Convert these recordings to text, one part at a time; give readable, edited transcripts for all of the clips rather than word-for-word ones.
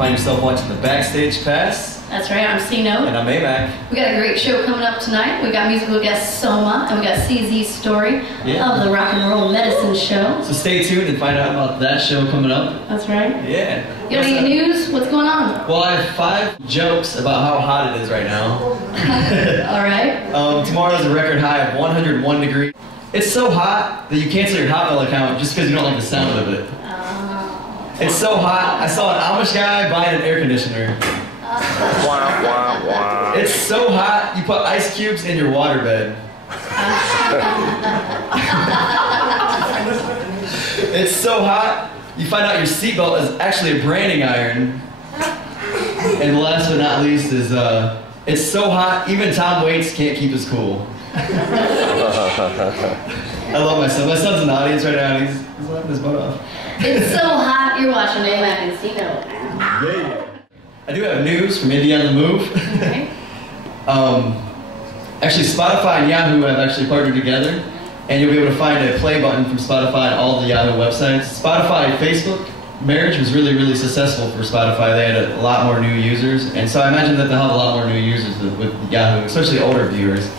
find yourself watching the Backstage Pass. That's right, I'm C-Note. And I'm Mac. We got a great show coming up tonight. We got musical guest Soma, and we got C.Z. Storey of the Rock and Roll Medicine Show. So stay tuned and find out about that show coming up. That's right. Yeah. You got any news? What's going on? Well, I have 5 jokes about how hot it is right now. All right. Tomorrow's a record high of 101 degrees. It's so hot that you cancel your Hotmail account just because you don't like the sound of it. It's so hot. I saw an Amish guy buying an air conditioner. It's so hot, you put ice cubes in your waterbed. It's so hot, you find out your seatbelt is actually a branding iron. And last but not least is, it's so hot, even Tom Waits can't keep his cool. I love my son. My son's in the audience right now, and he's laughing his butt off. It's so hot, you're watching Mac and C.Note. Yeah. I do have news from Indie on the Move. Okay. Actually, Spotify and Yahoo have actually partnered together, and you'll be able to find a play button from Spotify on all the Yahoo websites. Spotify and Facebook marriage was really, really successful for Spotify. They had a lot more new users, and so I imagine that they'll have a lot more new users with Yahoo, especially older viewers.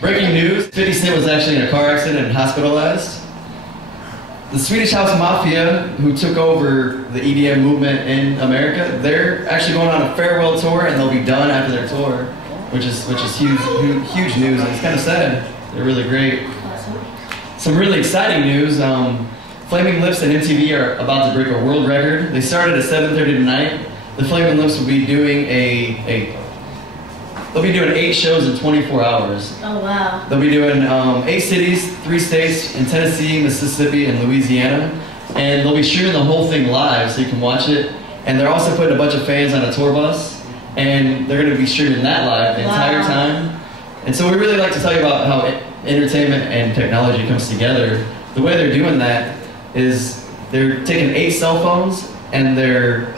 Breaking news, 50 Cent was actually in a car accident and hospitalized. The Swedish House Mafia, who took over the EDM movement in America, they're actually going on a farewell tour, and they'll be done after their tour, which is huge news, and it's kind of sad. They're really great. Awesome. Some really exciting news. Flaming Lips and MTV are about to break a world record. They started at 7:30 tonight. The Flaming Lips will be doing they'll be doing 8 shows in 24 hours. Oh, wow. They'll be doing 8 cities, 3 states in Tennessee, Mississippi, and Louisiana. And they'll be streaming the whole thing live so you can watch it. And they're also putting a bunch of fans on a tour bus. And they're going to be streaming that live the entire time. And so we really like to tell you about how entertainment and technology comes together. The way they're doing that is they're taking 8 cell phones and they're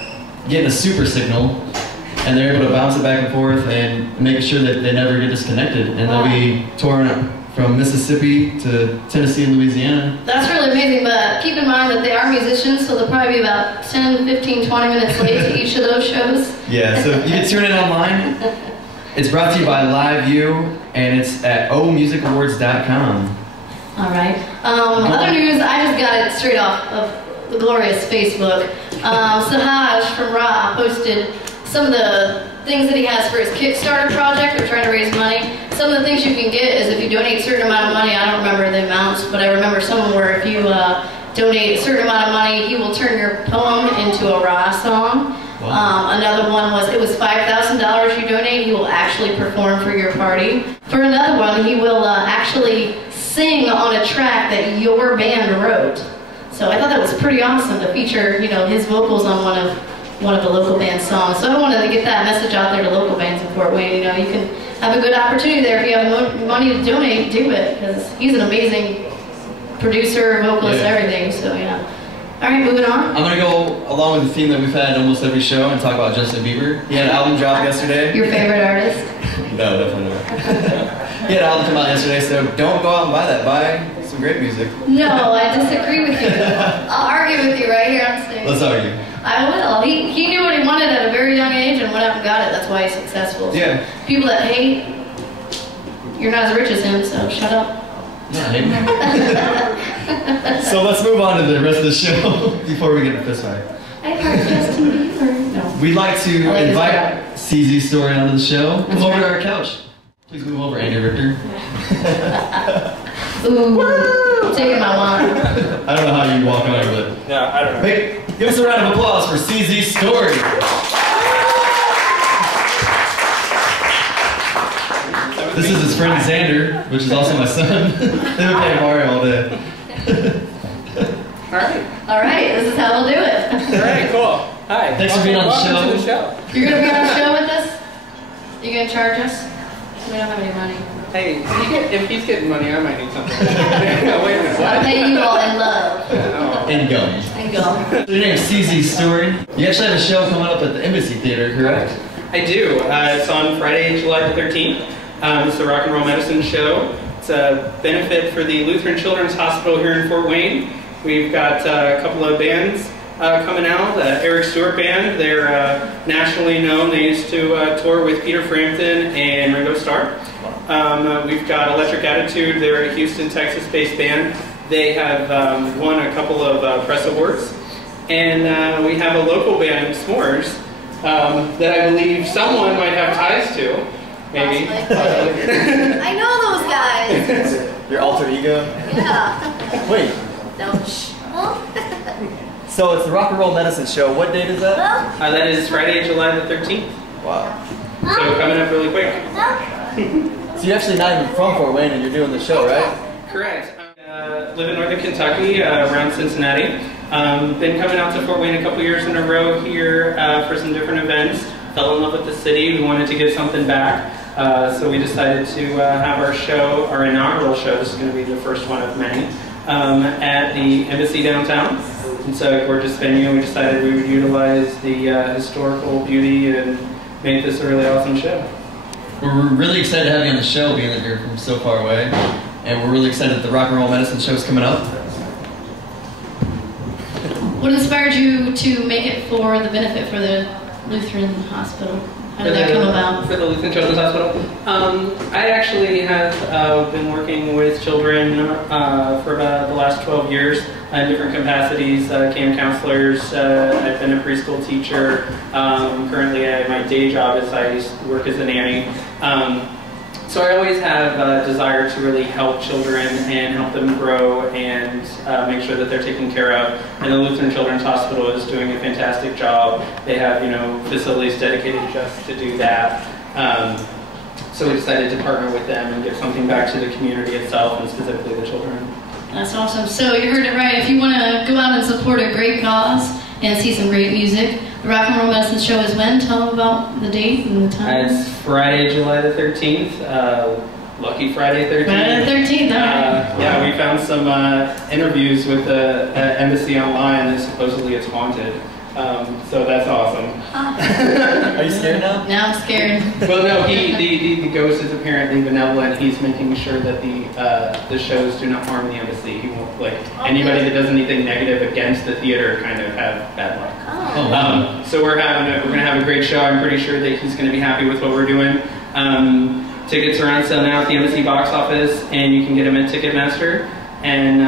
getting a super signal. And they're able to bounce it back and forth and making sure that they never get disconnected. And they'll be touring from Mississippi to Tennessee and Louisiana. That's really amazing, but keep in mind that they are musicians, so they'll probably be about 10, 15, 20 minutes late to each of those shows. Yeah, so you can tune in online. It's brought to you by LiveU, and it's at omusicawards.com. All right. Other news, I just got it straight off of the glorious Facebook. Sahaj from Ra posted some of the things that he has for his Kickstarter project. They're trying to raise money. Some of the things you can get is if you donate a certain amount of money. I don't remember the amounts, but I remember some where if you donate a certain amount of money, he will turn your poem into a Ra song. Wow. Another one was, it was $5,000 you donate, he will actually perform for your party. For another one, he will actually sing on a track that your band wrote. So I thought that was pretty awesome to feature, you know, his vocals on one of the local band's songs. So I wanted to get that message out there to local bands in Fort Wayne. You know, you can have a good opportunity there. If you have money to donate, do it, because he's an amazing producer, vocalist, everything. So yeah. All right, moving on. I'm gonna go along with the theme that we've had almost every show and talk about Justin Bieber. He had an album drop yesterday. Your favorite artist? No, definitely not. He had an album come out yesterday, so don't go out and buy that. Buy some great music. No, I disagree with you. I'll argue with you right here on stage. Let's argue. I will. He knew what he wanted at a very young age and went out and got it. That's why he's successful. So yeah. People that hate, you're not as rich as him, so shut up. Yeah, I hate So let's move on to the rest of the show before we get a fist fight. I heard Justin Bieber. No. We'd like to invite C.Z. Storey onto the show. Come over to our couch. Please move over, Andy Richter. Ooh, I'm taking my wine. I don't know how you walk over, but... No, I don't know. Hey, give us a round of applause for C.Z. Storey. This is his friend Xander, which is also my son. They've been playing Mario all day. All right, this is how we'll do it. All right, cool. Hi. Thanks for being on the show. You're going to be on the show with us? You going to charge us? We don't have any money. Hey, if he's getting money, I might need something. Wait a minute. I'll pay you all in love. And gum. And gum. Your name's C.Z. Storey. You actually have a show coming up at the Embassy Theater, correct? I do. It's on Friday, July the 13th. It's the Rock and Roll Medicine Show. It's a benefit for the Lutheran Children's Hospital here in Fort Wayne. We've got a couple of bands coming out. Eric Stewart Band. They're nationally known. They used to tour with Peter Frampton and Ringo Starr. We've got Electric Attitude. They're a Houston, Texas-based band. They have won a couple of press awards. And we have a local band, S'mores, that I believe someone might have ties to. Maybe. I know those guys. Your alter ego? Yeah. Wait. No. So it's the Rock and Roll Medicine Show. What date is that? That is Friday, July the 13th. Wow. So coming up really quick. So you're actually not even from Fort Wayne and you're doing the show, right? Correct. I live in northern Kentucky, around Cincinnati. Been coming out to Fort Wayne a couple years in a row here for some different events. Fell in love with the city. We wanted to give something back. So we decided to have our show, our inaugural show, this is going to be the first one of many, at the Embassy downtown. It's a gorgeous venue. We decided we would utilize the historical beauty and make this a really awesome show. We're really excited to have you on the show, being that you're from so far away. And we're really excited that the Rock and Roll Medicine Show is coming up. What inspired you to make it for the benefit for the Lutheran Hospital? How did that come about? For the Lutheran Children's Hospital? I actually have been working with children for about the last 12 years in different capacities, camp counselors. I've been a preschool teacher. Currently, my day job is I work as a nanny. So I always have a desire to really help children and help them grow and make sure that they're taken care of. And the Lutheran Children's Hospital is doing a fantastic job. They have, facilities dedicated just to do that. So we decided to partner with them and give something back to the community itself and specifically the children. That's awesome. So you heard it right. If you want to go out and support a great cause and see some great music, the Rock and Roll Medicine Show is when? Tell them about the date and the time. It's Friday, July the 13th. Lucky Friday 13th. Friday the 13th, all right. Yeah, we found some interviews with the embassy online that supposedly it's haunted. So that's awesome. Are you scared now? Now I'm scared. Well, no, the ghost is apparently benevolent. He's making sure that the shows do not harm the embassy. He won't, anybody that does anything negative against the theater kind of have bad luck. Oh. So we're gonna have a great show. I'm pretty sure that he's gonna be happy with what we're doing. Tickets are on sale now at the embassy box office, and you can get them at Ticketmaster. And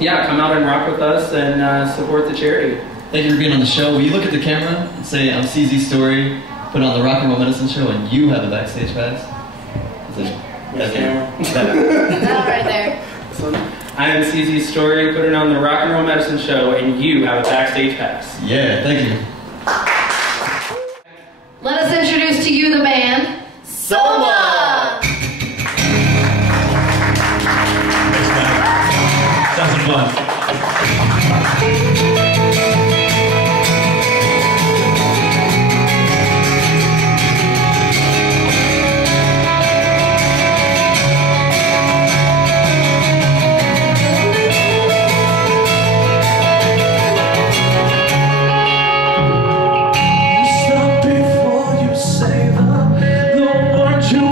yeah, come out and rock with us and support the charity. Thank you for being on the show. Will you look at the camera and say, I'm C.Z. Storey, put on the Rock and Roll Medicine Show, and you have a backstage pass? That camera. That right there. I am C.Z. Storey, put it on the Rock and Roll Medicine Show, and you have a backstage pass. Yeah, thank you. Let us introduce to you the band, Soma! Thanks, man. Sounds like fun. Stop before you savor the one you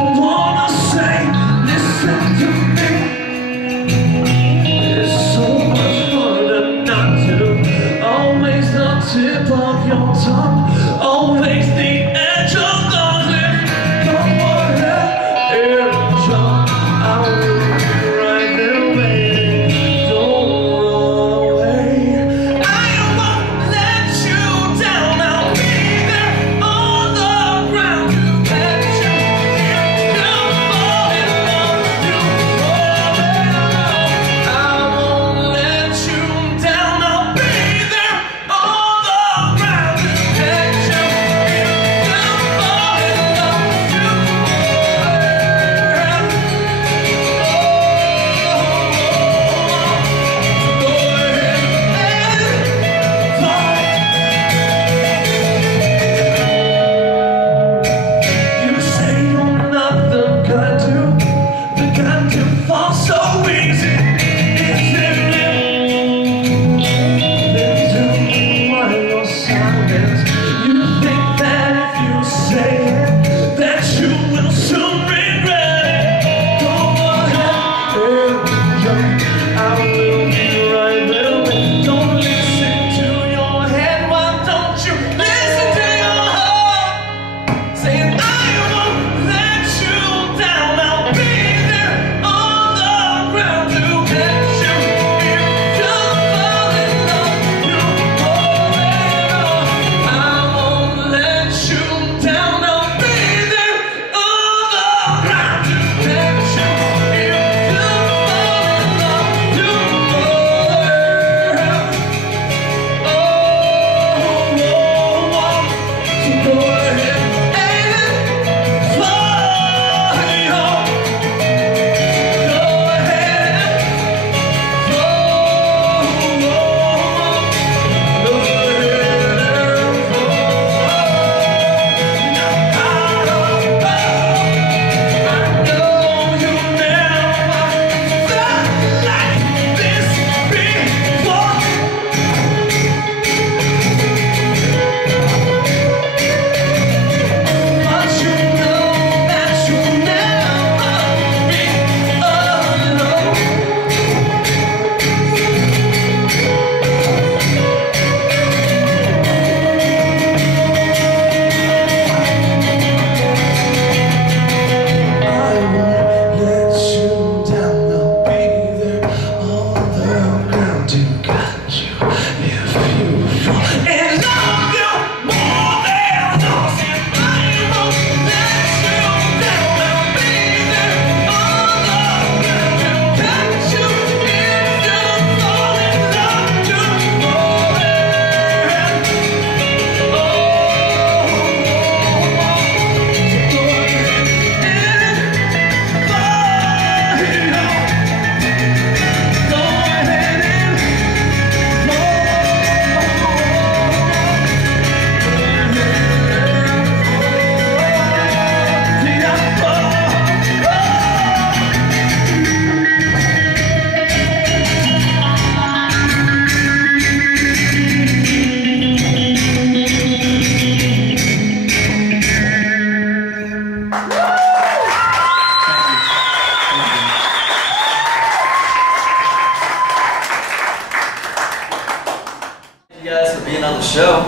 show.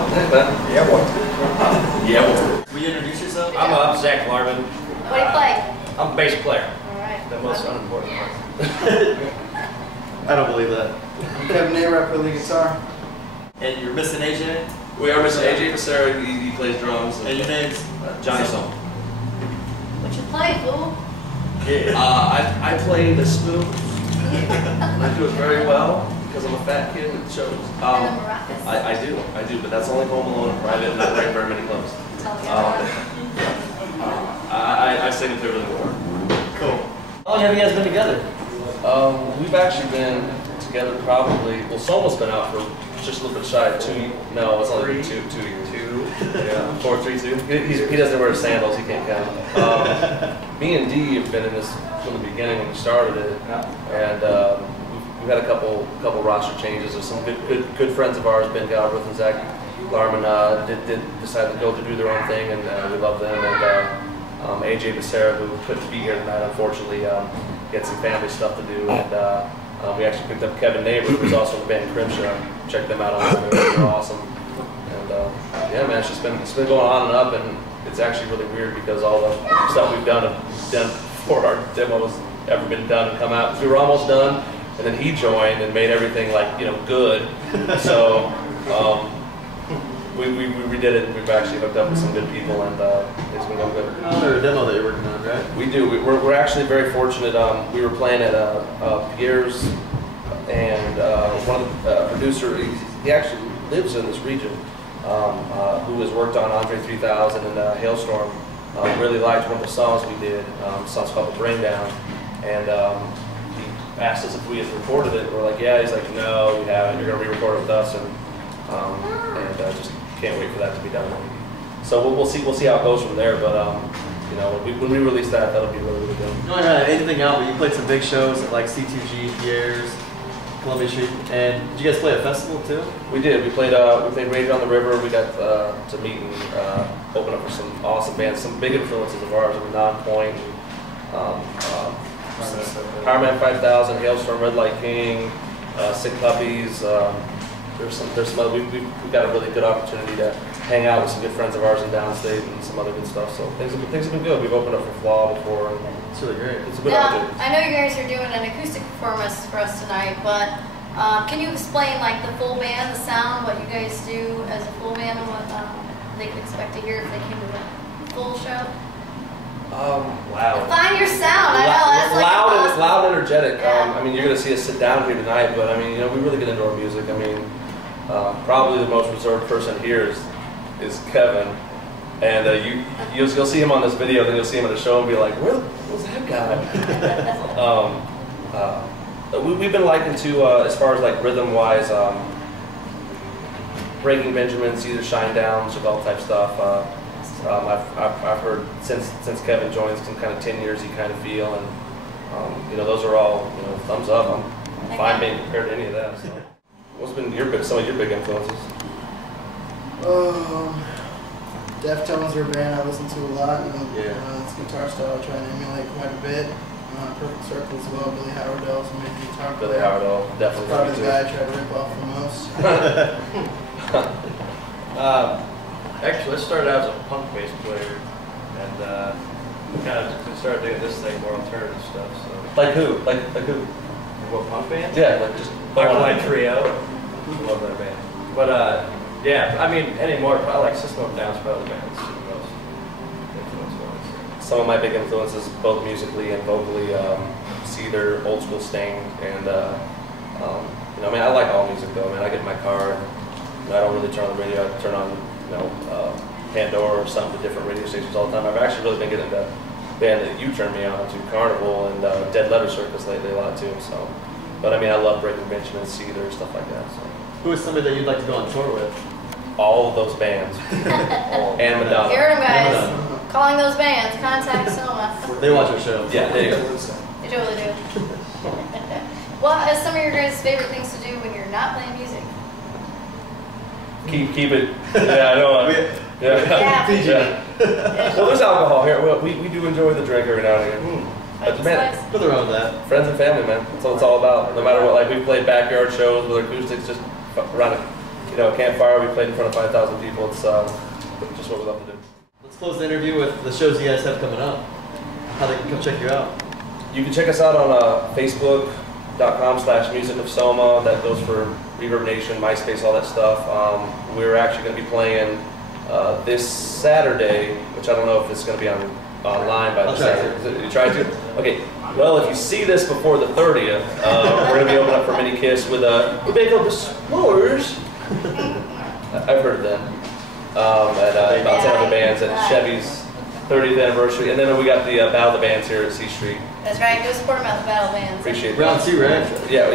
Yeah, boy. Yeah, boy. Will you introduce yourself? I'm Zach Larman. What do you play? I'm a bass player. All right. The most unimportant part. I don't believe that. I'm Kevin A. I play the guitar. And you're missing AJ? We are missing AJ Becerra. He plays drums. And your name's? Johnny Soma. What you play, fool? Yeah. I play the spoon. I do it very well because I'm a fat kid and it shows. And the maracas. I do, but that's only home alone and private and not very many clubs. Tell me about it. I sing and play really well. Cool. How long have you guys been together? We've actually been together probably, well, Soma's been out for just a little bit shy of 2, no, it's only been 2 years. 2, yeah, 4, 3, 2. He doesn't wear sandals, he can't count. Me and Dee have been in this from the beginning when we started it, and we've had a couple roster changes. There's some good friends of ours, Ben Galbraith and Zach Larman, did decide to go to do their own thing, and we love them. And AJ Becerra, who couldn't be here tonight, unfortunately, he had some family stuff to do, and we actually picked up Kevin Neighbor, who's also in the band Crimson. Check them out on Twitter; they're awesome. And yeah, man, it's been going on and up, and it's actually really weird because all the stuff we've done before our demo has ever been done and come out. We were almost done, and then he joined and made everything good. So we redid it, and we've actually hooked up with some good people, and it's been going good. Another demo that you're working on, right? We do. We're actually very fortunate. We were playing at Pierre's, and one of the producer, he actually lives in this region, who has worked on Andre 3000 and Hailstorm. Really liked one of the songs we did. The song's called The Brain Down, and he asked us if we had recorded it. We're like, yeah. He's like, no, we haven't. You're gonna re-record it with us, and just can't wait for that to be done. So we'll see how it goes from there. But when we release that, that'll be really good. You don't have anything out, but you played some big shows at like C2G, Pierre's, Columbia Street, and did you guys play a festival too? We did. We played Rage on the River. We got to meet and open up for some awesome bands, some big influences of ours. I mean, Non-Point, Powerman 5000, Hailstorm, Red Light King, Sick Puppies. There's some other. We've got a really good opportunity to hang out with some good friends of ours in downstate and some other good stuff. So things have been good. We've opened up for Flaw before, and it's really great. It's a good Now, opportunity. I know you guys are doing an acoustic performance for us tonight, but can you explain like the full band, the sound, what you guys do as a full band, and what they could expect to hear if they came to the full show? Loud. Find your sound. I know that's like awesome. Loud, energetic. Yeah. I mean, you're gonna see us sit down here tonight, but I mean, we really get into our music. I mean, probably the most reserved person here is Kevin, and you'll see him on this video, then you'll see him at the show and be like, where was that guy? We've been likened to, as far as like rhythm-wise, Breaking Benjamin, C.Z, Shinedown, Chevelle type stuff. I've heard since Kevin joined, some kind of 10 years you kind of feel, and those are all thumbs up. I'm fine being compared to any of that. So. What's been some of your big influences? Deftones are a band I listen to a lot. Yeah. It's guitar style I try and emulate quite a bit. Perfect Circle as well. Billy Howardell's a major guitar player. Billy Howardell, definitely. Probably the guy I try to rip off the most. Actually, I started out as a punk bass player, and kind of started doing this thing, more alternative stuff. So. Like who? Like who? What, punk band? Yeah, like just. Firefly Trio. Love that band. But yeah, I mean, anymore, I like System of a Down's probably the bands the most influence-wise. Some of my big influences, both musically and vocally, Cedar, Old School Sting, and I mean, I like all music though. I mean, I get in my car and I don't really turn on the radio. I turn on Pandora or some of the different radio stations all the time. I've actually really been getting into a band that you turned me on to, Carnival, and Dead Letter Circus lately a lot too. So, but I mean, I love Breaking Benjamin, Cedar, stuff like that. So. Who is somebody that you'd like to go on tour with? All of those bands. And MacDonald. You heard them, guys. Calling those bands. Contact Soma. They watch our show. Yeah, there you go. They totally do. What are some of your guys' favorite things to do when you're not playing music? Keep it. Yeah, I know. Yeah. Well, there's alcohol here. Well, we do enjoy the drink every now and again. But man, nothing wrong with that. Friends and family, man. That's what it's all about. No matter what, like we played backyard shows with acoustics, just around a you know, Campfire, we played in front of 5,000 people. It's just what we love to do. Let's close the interview with the shows you guys have coming up. How they can come check you out. You can check us out on Facebook.com/musicofsoma. That goes for Reverb Nation, MySpace, all that stuff. We're actually going to be playing this Saturday, which I don't know if it's going to be online by the Saturday. You try to? Okay. Well, if you see this before the 30th, we're going to be opening up for Mini Kiss with Big Up the S'mores. I've heard of them. At about 10 other bands at Chevy's 30th anniversary, and then we got the Battle of the Bands here at C Street. That's right. Go support them at the Battle Bands. Appreciate that. Round 2, right? Yeah.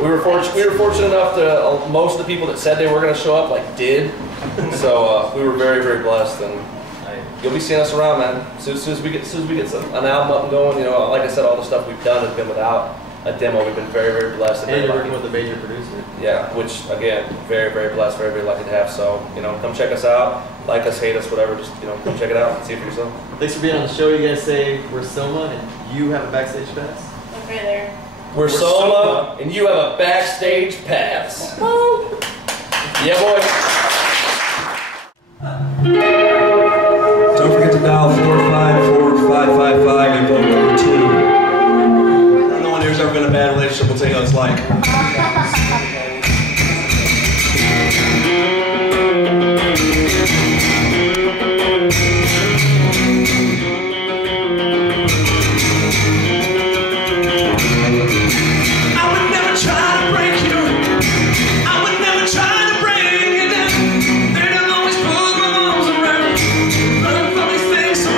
We were fortunate enough to most of the people that said they were going to show up did. So we were very, very blessed, and you'll be seeing us around, man. As soon as we get an album up and going, you know, like I said, all the stuff we've done has been without a demo. We've been very, very blessed. And you're working with a major producer. Yeah, which again, very, very blessed, very, very lucky to have. So, you know, come check us out. Like us, hate us, whatever. Just, you know, come check it out and see it for yourself. Thanks for being on the show. You guys say we're Soma and you have a Backstage Pass? Look right there. We're Soma and you have a Backstage Pass. Woo! Yeah, boy. Don't forget to dial 454-555 and vote number 2. No one here's ever been in a bad relationship will tell you what it's like. So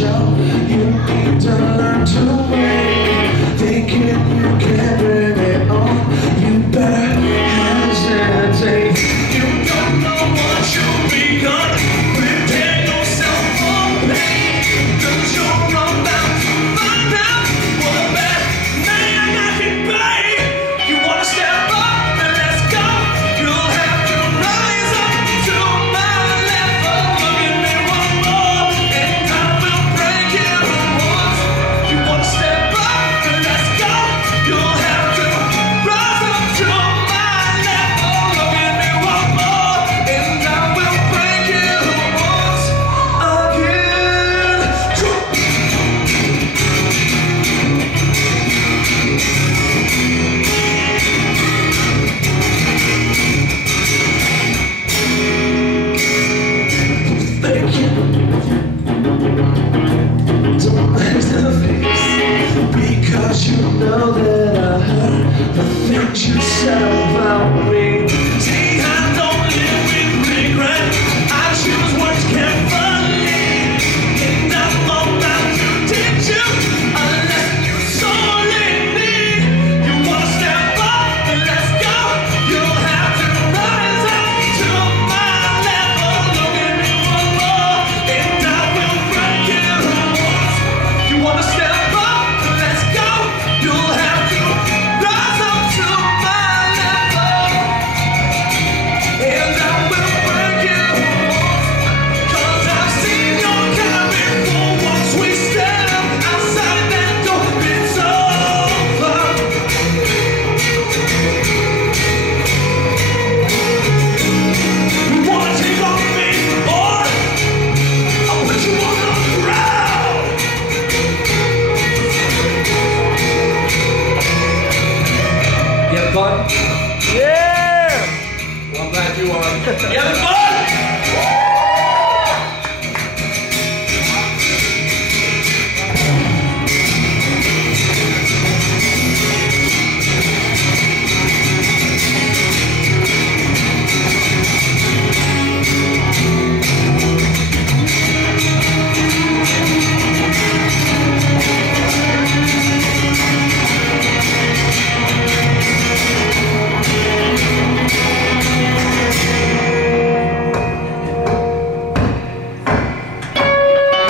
show. You need to learn to wait. Thinking you can bring it on, you better hesitate. You don't know what you've begun. Prepare yourself for pain, 'cause you're about to find out what a bad man I can be. You wanna step up and let's go. You'll have to rise up to my level. Look at me one more, and I will break you once. You wanna step up and let's go. You'll have to rise up to my level. Look at me one more, and I will break you once again. Thank you. Don't mind the face, because you know that I heard the things you said about me. See, I don't live with regret. I choose what's carefully, and I'm about to teach you a lesson you sorely need. You wanna step up and let's go. You'll have to rise up to my level. Look at me one more, and I will break you once. You wanna step up and let's go. You'll have to rise up to my level, and I will break you once. 'Cause I've seen your kind before. Once we step outside that door, it's over. You wanna take on me, or I'll put you on the ground. You having fun? Yeah! Well, I'm glad you are. You having fun?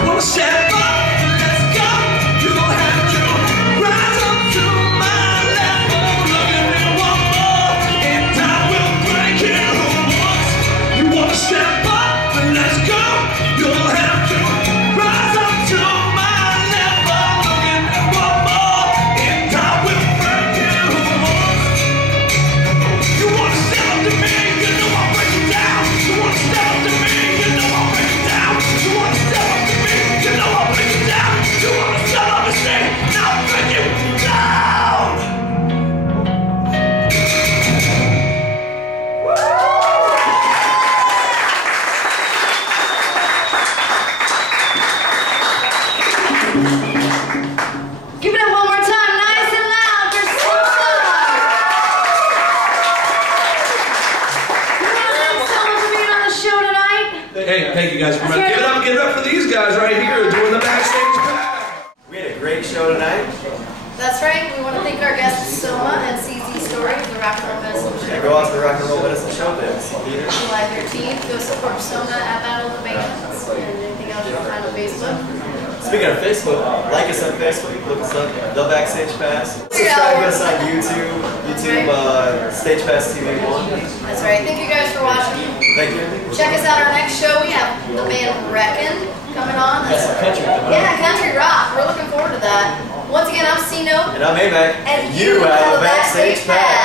Wanna step up and let's go. You'll have to rise up to my level. Look at me one more, and I will break you once. You wanna step up and let's go. You'll have to rise up to my level. Look at me one more, and I will break you once. You wanna step up to me, you know I'll break you down. You wanna step up to me, you know I'll break you down. You wanna step up to me, you know I'll break you down. You wanna step up and say, now I'll break you down. Give it up one more time, nice and loud for Soma. Thanks so much for being on the show tonight. Hey, thank you guys for Let's hear it. give it up for these guys right here doing the Backstage Pass. We had a great show tonight. That's right. We want to thank our guests Soma and C.Z. Storey for the Rock and Roll Medicine Yeah, Show. go out to the Rock and Roll Medicine Show dance. Peter. July 13th. Go support Soma at Battle of the Bands. And anything else you can find on Facebook. Speaking of Facebook, like us on Facebook, look us up, The Backstage Pass. Subscribe to us on YouTube, Stage Pass TV1. That's right. Thank you guys for watching. Thank you. Check us out our next show. We have the band Reckon coming on. That's some country coming up. Yeah, country rock. We're looking forward to that. Once again, I'm C-Note. And I'm A-Mac. And you have a Backstage Pass.